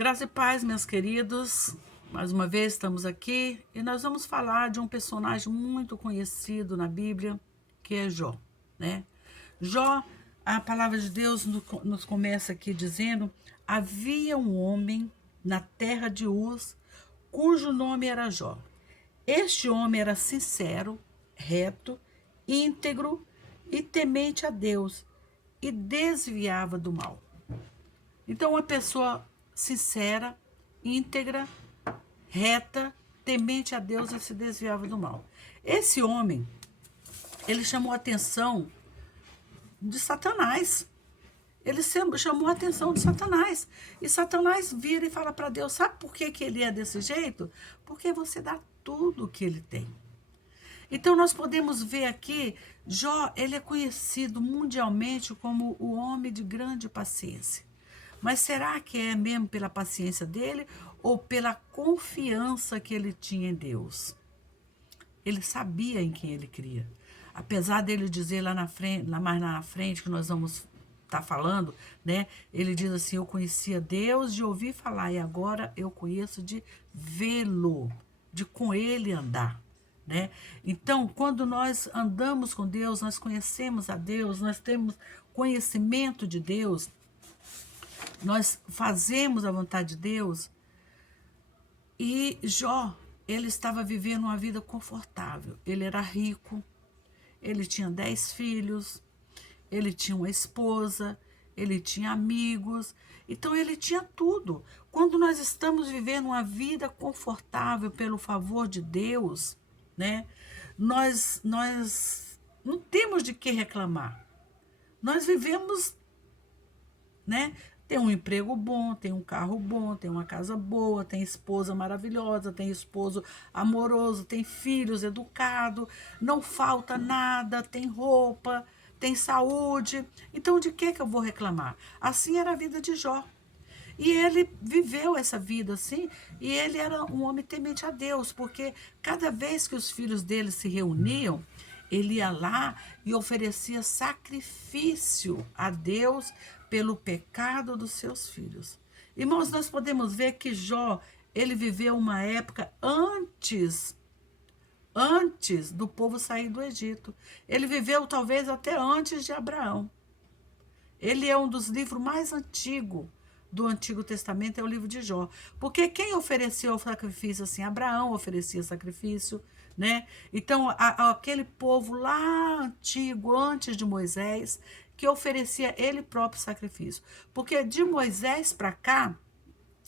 Graça e paz, meus queridos. Mais uma vez estamos aqui e nós vamos falar de um personagem muito conhecido na Bíblia, que é Jó, né? Jó, a palavra de Deus nos começa aqui dizendo: havia um homem na terra de Uz, cujo nome era Jó. Este homem era sincero, reto, íntegro e temente a Deus, e desviava do mal. Então, uma pessoa sincera, íntegra, reta, temente a Deus e se desviava do mal. Esse homem, ele chamou a atenção de Satanás. Ele sempre chamou a atenção de Satanás. E Satanás vira e fala para Deus: sabe por que ele é desse jeito? Porque você dá tudo o que ele tem. Então nós podemos ver aqui, Jó, ele é conhecido mundialmente como o homem de grande paciência. Mas será que é mesmo pela paciência dele ou pela confiança que ele tinha em Deus? Ele sabia em quem ele cria. Apesar dele dizer lá na frente, lá mais na frente que nós vamos estar falando, né? Ele diz assim: eu conhecia Deus de ouvir falar e agora eu conheço de vê-lo, de com ele andar. Né? Então, quando nós andamos com Deus, nós conhecemos a Deus, nós temos conhecimento de Deus, nós fazemos a vontade de Deus. E Jó, ele estava vivendo uma vida confortável. Ele era rico, ele tinha 10 filhos, ele tinha uma esposa, ele tinha amigos, então ele tinha tudo. Quando nós estamos vivendo uma vida confortável pelo favor de Deus, né, nós não temos de que reclamar. Nós vivemos, né? Tem um emprego bom, tem um carro bom, tem uma casa boa, tem esposa maravilhosa, tem esposo amoroso, tem filhos educados, não falta nada, tem roupa, tem saúde. Então, de que eu vou reclamar? Assim era a vida de Jó. E ele viveu essa vida assim, e ele era um homem temente a Deus, porque cada vez que os filhos dele se reuniam, ele ia lá e oferecia sacrifício a Deus pelo pecado dos seus filhos. Irmãos, nós podemos ver que Jó, ele viveu uma época antes do povo sair do Egito. Ele viveu talvez até antes de Abraão. Ele é um dos livros mais antigos do Antigo Testamento, é o livro de Jó. Porque quem ofereceu o sacrifício assim? Abraão oferecia sacrifício, né? Então, aquele povo lá antigo, antes de Moisés, que oferecia ele próprio sacrifício. Porque de Moisés para cá,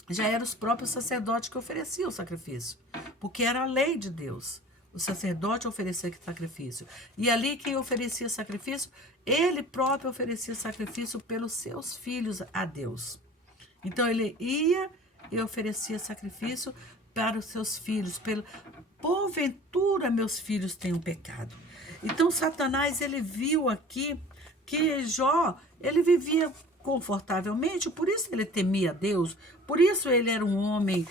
já eram os próprios sacerdotes que ofereciam o sacrifício. Porque era a lei de Deus. O sacerdote oferecia sacrifício. E ali quem oferecia sacrifício, ele próprio oferecia sacrifício pelos seus filhos a Deus. Então ele ia e oferecia sacrifício para os seus filhos. Porventura meus filhos têm um pecado. Então Satanás, ele viu aqui que Jó, ele vivia confortavelmente, por isso ele temia a Deus, por isso ele era um homem,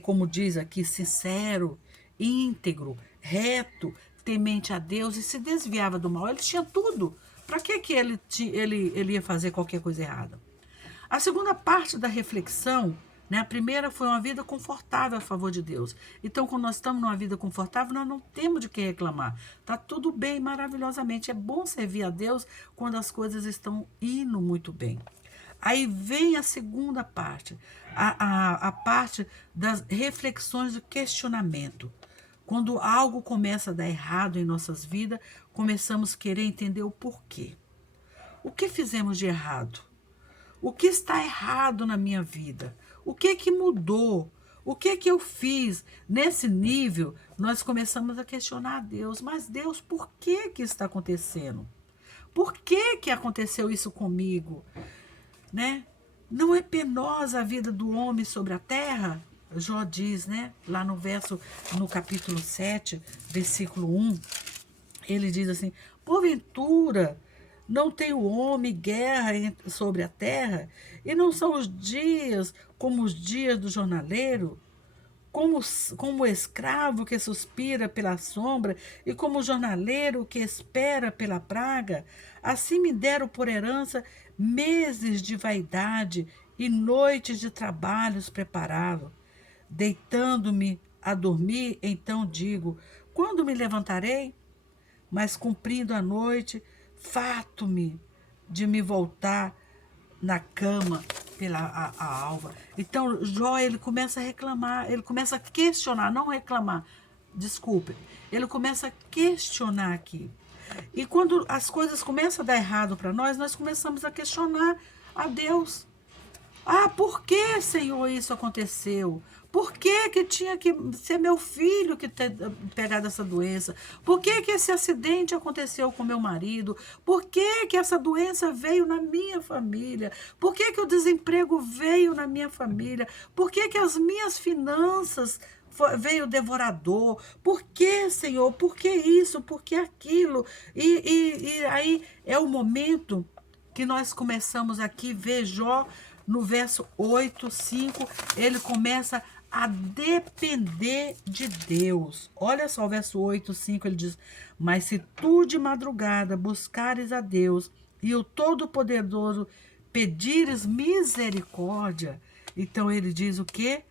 como diz aqui, sincero, íntegro, reto, temente a Deus e se desviava do mal. Ele tinha tudo. Para que ele ia fazer qualquer coisa errada? A segunda parte da reflexão, né, a primeira foi uma vida confortável a favor de Deus. Então, quando nós estamos numa vida confortável, nós não temos de que reclamar. Está tudo bem, maravilhosamente. É bom servir a Deus quando as coisas estão indo muito bem. Aí vem a segunda parte, a parte das reflexões do questionamento. Quando algo começa a dar errado em nossas vidas, começamos a querer entender o porquê. O que fizemos de errado? O que está errado na minha vida? O que mudou? O que eu fiz? Nesse nível, nós começamos a questionar a Deus. Mas Deus, por que está acontecendo? Por que aconteceu isso comigo? Né? Não é penosa a vida do homem sobre a terra? Jó diz, né? Lá no capítulo 7, versículo 1, ele diz assim: porventura não tem o homem guerra sobre a terra? E não são os dias como os dias do jornaleiro? Como o escravo que suspira pela sombra e como o jornaleiro que espera pela praga? Assim me deram por herança meses de vaidade e noites de trabalhos prepará-lo. Deitando-me a dormir, então digo: quando me levantarei? Mas cumprindo a noite, farto-me de me voltar na cama pela a alva. Então, Jó, ele começa a reclamar, ele começa a questionar, não reclamar, desculpe. Ele começa a questionar aqui. E quando as coisas começam a dar errado para nós começamos a questionar a Deus. Ah, por que, Senhor, isso aconteceu? Por que que tinha que ser meu filho que ter pegado essa doença? Por que que esse acidente aconteceu com meu marido? Por que que essa doença veio na minha família? Por que que o desemprego veio na minha família? Por que que as minhas finanças veio devorador? Por que, Senhor? Por que isso? Por que aquilo? E aí é o momento que nós começamos aqui ver Jó no verso 8, 5, ele começa a depender de Deus. Olha só o verso 8, 5, ele diz: mas se tu de madrugada buscares a Deus e o Todo-Poderoso pedires misericórdia, então ele diz o quê?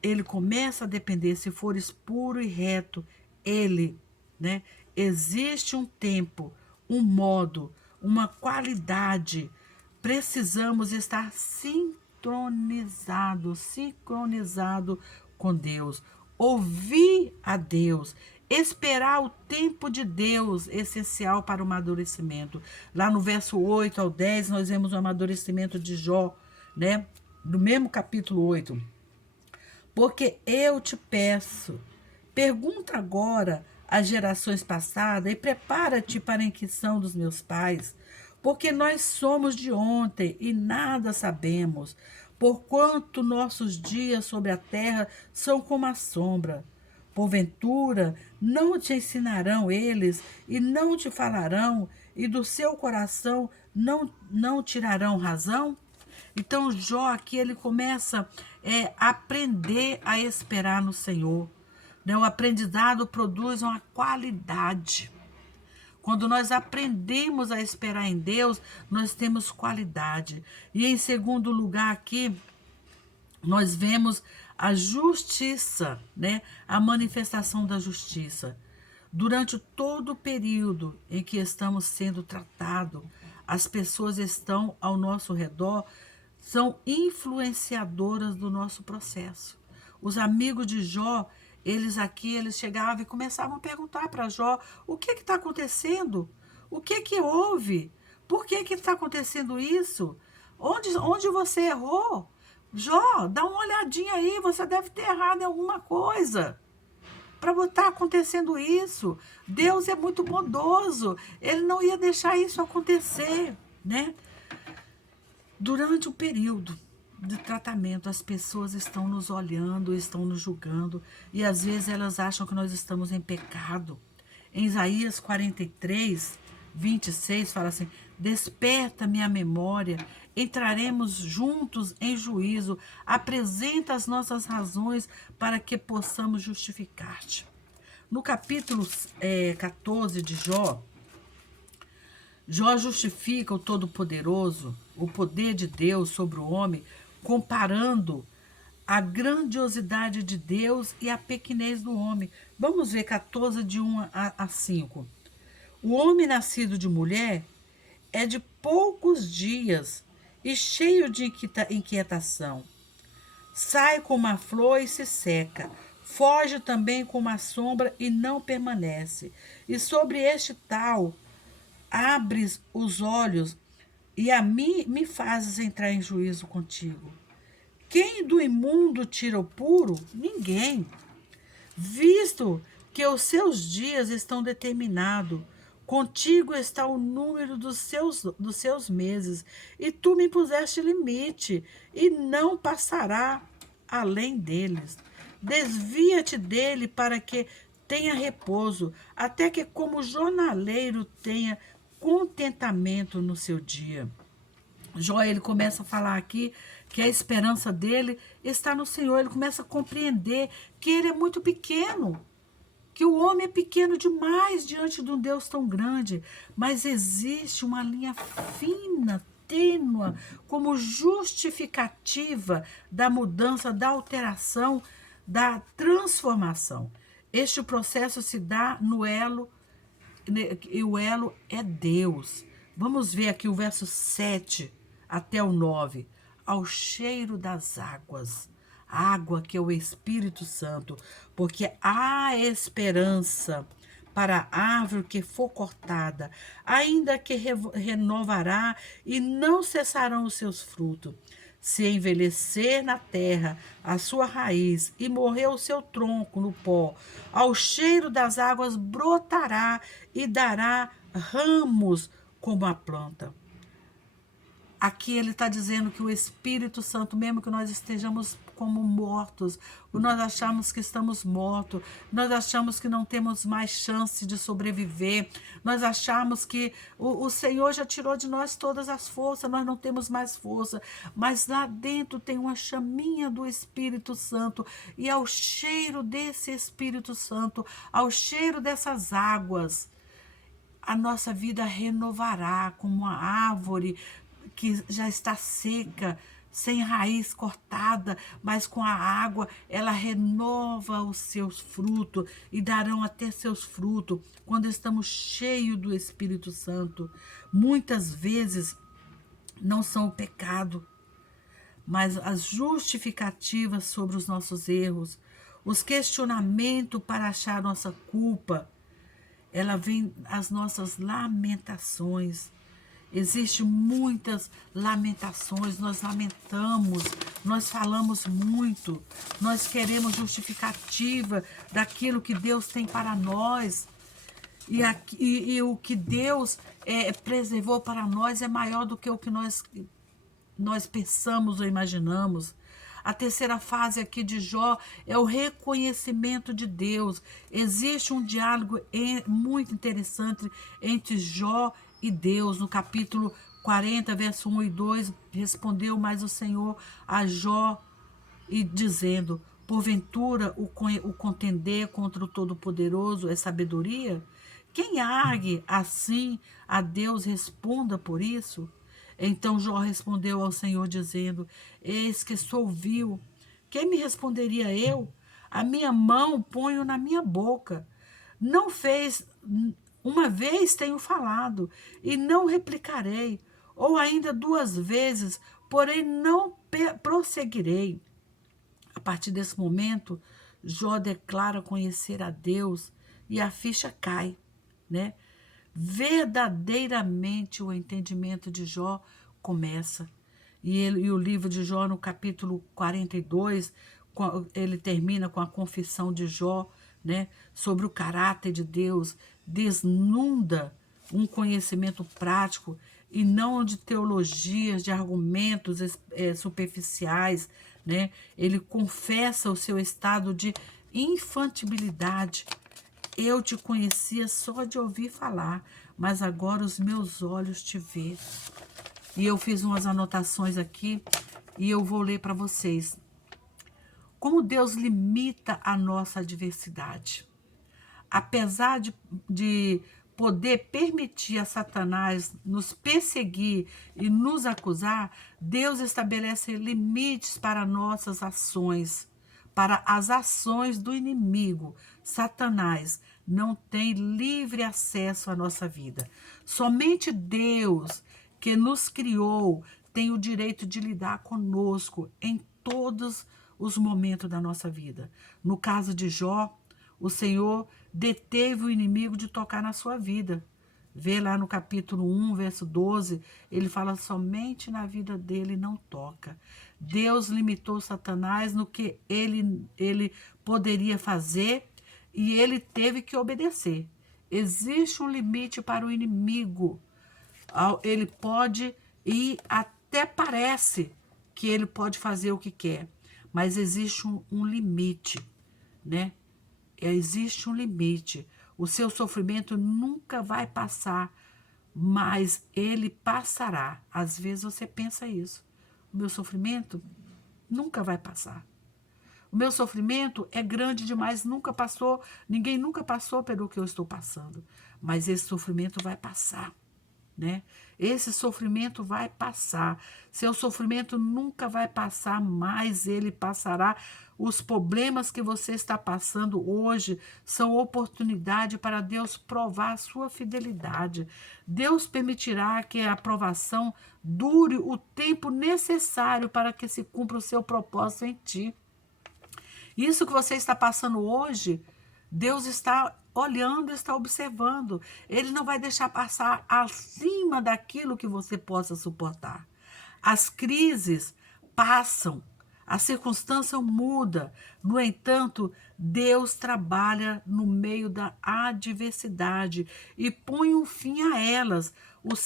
Ele começa a depender, se fores puro e reto, ele, né? Existe um tempo, um modo, uma qualidade. Precisamos estar sincronizado com Deus. Ouvir a Deus, esperar o tempo de Deus, essencial para o amadurecimento. Lá no verso 8 ao 10, nós vemos o amadurecimento de Jó, né? No mesmo capítulo 8. Porque eu te peço, pergunta agora às gerações passadas e prepara-te para a inquisição dos meus pais, porque nós somos de ontem e nada sabemos, porquanto nossos dias sobre a terra são como a sombra. Porventura, não te ensinarão eles e não te falarão, e do seu coração não tirarão razão? Então, Jó aqui, ele começa a aprender a esperar no Senhor. Né? O aprendizado produz uma qualidade. Quando nós aprendemos a esperar em Deus, nós temos qualidade. E em segundo lugar aqui, nós vemos a justiça, né? A manifestação da justiça. Durante todo o período em que estamos sendo tratados, as pessoas estão ao nosso redor, são influenciadoras do nosso processo. Os amigos de Jó, eles chegavam e começavam a perguntar para Jó: o que está acontecendo? O que houve? Por que está acontecendo isso? Onde você errou? Jó, dá uma olhadinha aí, você deve ter errado em alguma coisa para estar acontecendo isso. Deus é muito bondoso, ele não ia deixar isso acontecer, né? Durante o período de tratamento, as pessoas estão nos olhando, estão nos julgando, e às vezes elas acham que nós estamos em pecado. Em Isaías 43, 26, fala assim: desperta minha memória, entraremos juntos em juízo, apresenta as nossas razões para que possamos justificar-te. No capítulo 14 de Jó, Jó justifica o Todo-Poderoso, o poder de Deus sobre o homem, comparando a grandiosidade de Deus e a pequenez do homem. Vamos ver 14, de 1 a 5. O homem nascido de mulher é de poucos dias e cheio de inquietação. Sai como a flor e se seca, foge também como a sombra e não permanece. E sobre este tal abres os olhos e a mim me fazes entrar em juízo contigo. Quem do imundo tira o puro? Ninguém. Visto que os seus dias estão determinados, contigo está o número dos seus meses, e tu me puseste limite, e não passará além deles. Desvia-te dele para que tenha repouso, até que como jornaleiro tenha contentamento no seu dia. Jó, ele começa a falar aqui que a esperança dele está no Senhor. Ele começa a compreender que ele é muito pequeno, que o homem é pequeno demais diante de um Deus tão grande, mas existe uma linha fina, contínua como justificativa da mudança, da alteração, da transformação. Este processo se dá no elo, e o elo é Deus. Vamos ver aqui o verso 7 até o 9. Ao cheiro das águas, água que é o Espírito Santo, porque há esperança para a árvore que for cortada, ainda que renovará e não cessarão os seus frutos. Se envelhecer na terra a sua raiz e morrer o seu tronco no pó, ao cheiro das águas brotará e dará ramos como a planta. Aqui ele está dizendo que o Espírito Santo, mesmo que nós estejamos como mortos, nós achamos que estamos mortos, nós achamos que não temos mais chance de sobreviver, nós achamos que o Senhor já tirou de nós todas as forças, nós não temos mais força, mas lá dentro tem uma chaminha do Espírito Santo, e ao cheiro desse Espírito Santo, ao cheiro dessas águas, a nossa vida renovará como uma árvore que já está seca, sem raiz cortada, mas com a água ela renova os seus frutos e darão até seus frutos quando estamos cheios do Espírito Santo. Muitas vezes não são o pecado, mas as justificativas sobre os nossos erros, os questionamentos para achar nossa culpa, ela vem as nossas lamentações. Existem muitas lamentações, nós lamentamos, nós falamos muito, nós queremos justificativa daquilo que Deus tem para nós. E o que Deus preservou para nós é maior do que o que nós pensamos ou imaginamos. A terceira fase aqui de Jó é o reconhecimento de Deus. Existe um diálogo muito interessante entre Jó e Deus. No capítulo 40, verso 1 e 2, respondeu mais o Senhor a Jó, e dizendo: porventura o contender contra o Todo-Poderoso é sabedoria? Quem argue assim a Deus responda por isso? Então Jó respondeu ao Senhor, dizendo: eis que sou vil. Quem me responderia eu? A minha mão ponho na minha boca. Não fez, uma vez tenho falado, e não replicarei, ou ainda 2 vezes, porém não prosseguirei. A partir desse momento, Jó declara conhecer a Deus e a ficha cai, né? Verdadeiramente o entendimento de Jó começa. E o livro de Jó, no capítulo 42, ele termina com a confissão de Jó, né, sobre o caráter de Deus, desnuda um conhecimento prático e não de teologias, de argumentos superficiais, né? Ele confessa o seu estado de infantilidade. Eu te conhecia só de ouvir falar, mas agora os meus olhos te veem. E eu fiz umas anotações aqui e eu vou ler para vocês. Como Deus limita a nossa adversidade. Apesar de poder permitir a Satanás nos perseguir e nos acusar, Deus estabelece limites para nossas ações, para as ações do inimigo. Satanás não tem livre acesso à nossa vida. Somente Deus, que nos criou, tem o direito de lidar conosco em todos os momentos da nossa vida. No caso de Jó, o Senhor deteve o inimigo de tocar na sua vida. Vê lá no capítulo 1, verso 12, ele fala: somente na vida dele não toca. Deus limitou Satanás no que ele poderia fazer e ele teve que obedecer. Existe um limite para o inimigo. Ele pode e até parece que ele pode fazer o que quer, mas existe um limite, né? Existe um limite. O seu sofrimento nunca vai passar, mas ele passará. Às vezes você pensa isso. O meu sofrimento nunca vai passar. O meu sofrimento é grande demais, nunca passou, ninguém nunca passou pelo que eu estou passando. Mas esse sofrimento vai passar. né? Esse sofrimento vai passar. Seu sofrimento nunca vai passar mais, ele passará. Os problemas que você está passando hoje são oportunidade para Deus provar a sua fidelidade. Deus permitirá que a provação dure o tempo necessário para que se cumpra o seu propósito em ti. Isso que você está passando hoje, Deus está olhando, está observando. Ele não vai deixar passar acima daquilo que você possa suportar. As crises passam, a circunstância muda. No entanto, Deus trabalha no meio da adversidade e põe um fim a elas no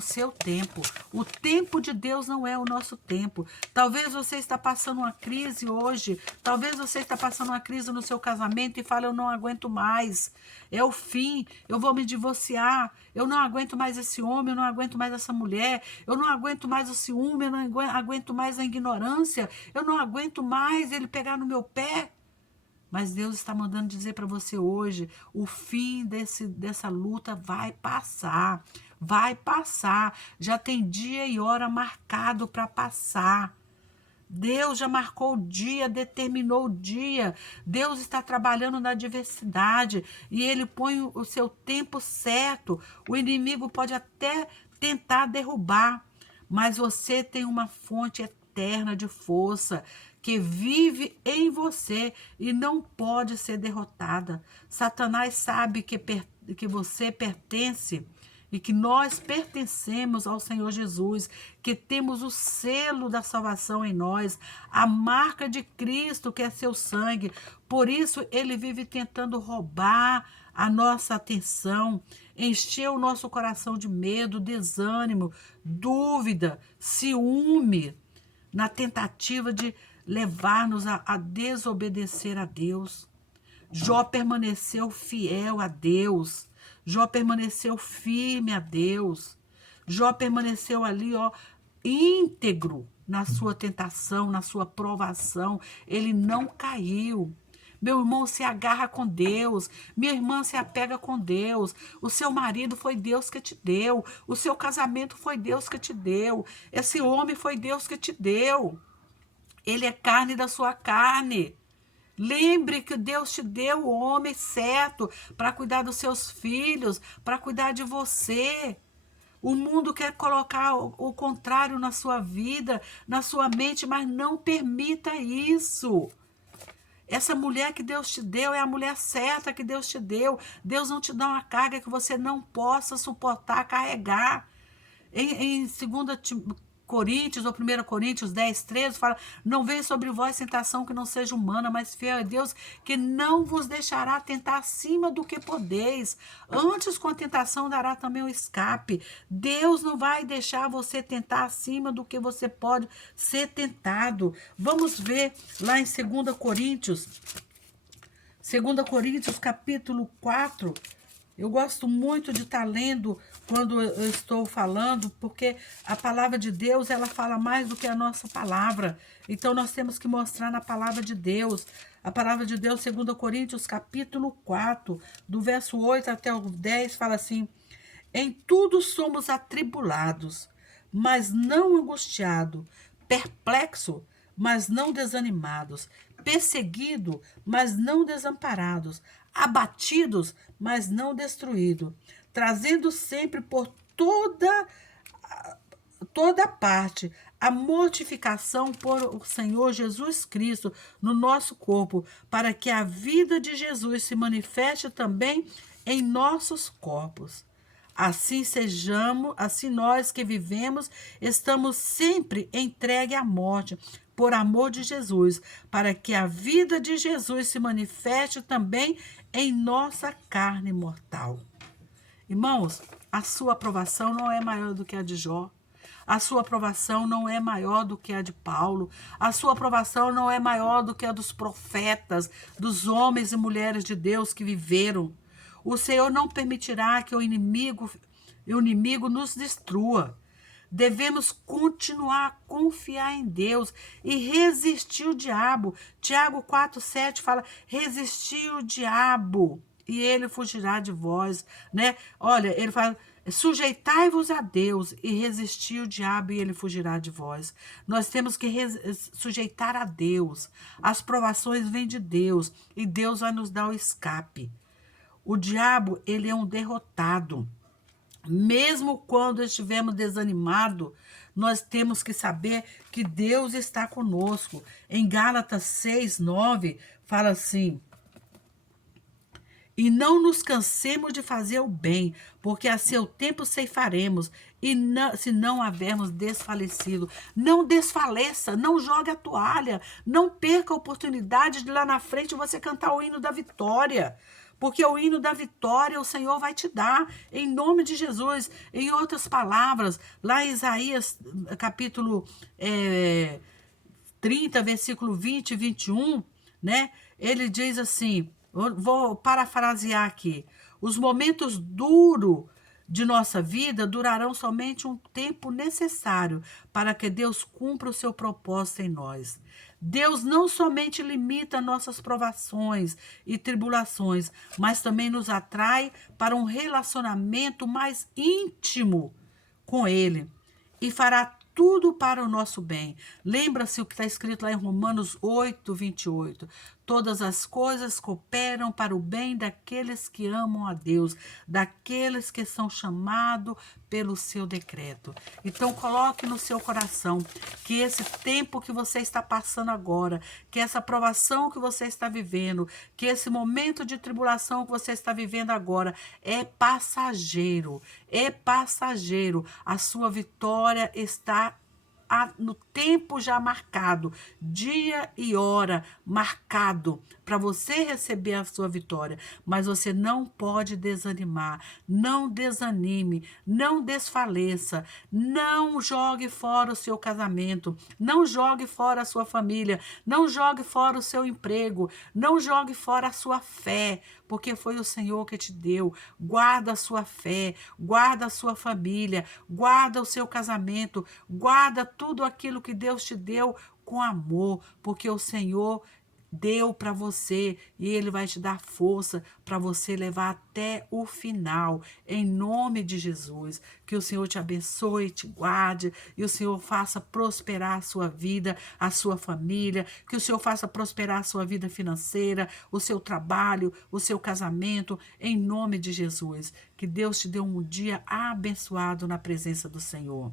seu tempo. O tempo de Deus não é o nosso tempo. Talvez você está passando uma crise hoje, talvez você está passando uma crise no seu casamento e fala, eu não aguento mais, é o fim, eu vou me divorciar, eu não aguento mais esse homem, eu não aguento mais essa mulher, eu não aguento mais o ciúme, eu não aguento mais a ignorância, eu não aguento mais ele pegar no meu pé. Mas Deus está mandando dizer para você hoje, o fim dessa luta vai passar, vai passar. Já tem dia e hora marcado para passar. Deus já marcou o dia, determinou o dia. Deus está trabalhando na adversidade e Ele põe o seu tempo certo. O inimigo pode até tentar derrubar, mas você tem uma fonte eterna de força que vive em você e não pode ser derrotada. Satanás sabe que você pertence e que nós pertencemos ao Senhor Jesus, que temos o selo da salvação em nós, a marca de Cristo, que é seu sangue. Por isso, ele vive tentando roubar a nossa atenção, encher o nosso coração de medo, desânimo, dúvida, ciúme, na tentativa de levar-nos a desobedecer a Deus. Jó permaneceu fiel a Deus. Jó permaneceu firme a Deus. Jó permaneceu ali, íntegro na sua tentação, na sua provação. Ele não caiu. Meu irmão, se agarra com Deus. Minha irmã, se apega com Deus. O seu marido foi Deus que te deu. O seu casamento foi Deus que te deu. Esse homem foi Deus que te deu. Ele é carne da sua carne. Lembre que Deus te deu o homem certo para cuidar dos seus filhos, para cuidar de você. O mundo quer colocar o contrário na sua vida, na sua mente, mas não permita isso. Essa mulher que Deus te deu é a mulher certa que Deus te deu. Deus não te dá uma carga que você não possa suportar, carregar. Em 2 Coríntios, ou 1 Coríntios 10, 13, fala, não venha sobre vós tentação que não seja humana, mas fiel é Deus, que não vos deixará tentar acima do que podeis. Antes, com a tentação, dará também o escape. Deus não vai deixar você tentar acima do que você pode ser tentado. Vamos ver lá em 2 Coríntios, capítulo 4, eu gosto muito de estar lendo quando eu estou falando, porque a palavra de Deus, ela fala mais do que a nossa palavra. Então, nós temos que mostrar na palavra de Deus. A palavra de Deus, 2 Coríntios, capítulo 4, do verso 8 até o 10, fala assim, em tudo somos atribulados, mas não angustiados, perplexos, mas não desanimados, perseguidos, mas não desamparados, abatidos, mas não destruídos, trazendo sempre por toda parte a mortificação por o Senhor Jesus Cristo no nosso corpo, para que a vida de Jesus se manifeste também em nossos corpos. Assim sejamos, assim nós que vivemos, estamos sempre entregue à morte, por amor de Jesus, para que a vida de Jesus se manifeste também em nossa carne mortal. Irmãos, a sua aprovação não é maior do que a de Jó. A sua aprovação não é maior do que a de Paulo. A sua aprovação não é maior do que a dos profetas, dos homens e mulheres de Deus que viveram. O Senhor não permitirá que o inimigo nos destrua. Devemos continuar a confiar em Deus e resistir o diabo. Tiago 4,7 fala, resistir o diabo e ele fugirá de vós, né? Olha, ele fala, Sujeitai-vos a Deus e resisti o diabo e ele fugirá de vós. Nós temos que sujeitar a Deus. As provações vêm de Deus e Deus vai nos dar o escape. O diabo, ele é um derrotado. Mesmo quando estivermos desanimados, nós temos que saber que Deus está conosco. Em Gálatas 6:9, fala assim: e não nos cansemos de fazer o bem, porque a seu tempo ceifaremos, e não, se não havermos desfalecido. Não desfaleça, não jogue a toalha, não perca a oportunidade de lá na frente você cantar o hino da vitória. Porque o hino da vitória o Senhor vai te dar, em nome de Jesus. Em outras palavras, lá em Isaías, capítulo 30, versículo 20 e 21, né? Ele diz assim, vou parafrasear aqui: os momentos duros de nossa vida durarão somente um tempo necessário para que Deus cumpra o seu propósito em nós. Deus não somente limita nossas provações e tribulações, mas também nos atrai para um relacionamento mais íntimo com Ele e fará tudo para o nosso bem. Lembra-se o que está escrito lá em Romanos 8:28. Todas as coisas cooperam para o bem daqueles que amam a Deus, daqueles que são chamados pelo seu decreto. Então coloque no seu coração que esse tempo que você está passando agora, que essa provação que você está vivendo, que esse momento de tribulação que você está vivendo agora é passageiro, é passageiro. A sua vitória está no tempo já marcado, dia e hora marcado para você receber a sua vitória. Mas você não pode desanimar, não desanime, não desfaleça, não jogue fora o seu casamento, não jogue fora a sua família, não jogue fora o seu emprego, não jogue fora a sua fé, porque foi o Senhor que te deu. Guarda a sua fé, guarda a sua família, guarda o seu casamento, guarda tudo aquilo que Deus te deu com amor, porque o Senhor deu para você e Ele vai te dar força para você levar até o final, em nome de Jesus. Que o Senhor te abençoe, te guarde e o Senhor faça prosperar a sua vida, a sua família, que o Senhor faça prosperar a sua vida financeira, o seu trabalho, o seu casamento, em nome de Jesus. Que Deus te dê um dia abençoado na presença do Senhor.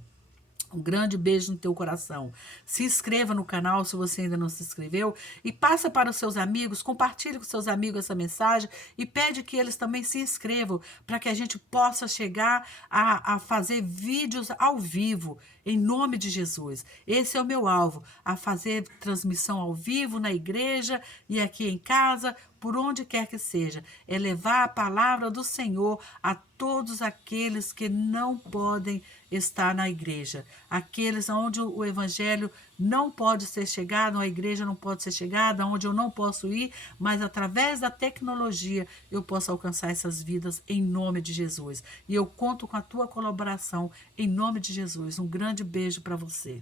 Um grande beijo no teu coração. Se inscreva no canal se você ainda não se inscreveu e passa para os seus amigos, compartilhe com seus amigos essa mensagem e pede que eles também se inscrevam para que a gente possa chegar a fazer vídeos ao vivo, em nome de Jesus. Esse é o meu alvo, a fazer transmissão ao vivo na igreja e aqui em casa, por onde quer que seja, é levar a palavra do Senhor a todos aqueles que não podem estar na igreja, aqueles onde o evangelho não pode ser chegado, a igreja não pode ser chegada, onde eu não posso ir, mas através da tecnologia eu posso alcançar essas vidas em nome de Jesus. E eu conto com a tua colaboração em nome de Jesus. Um grande beijo para você.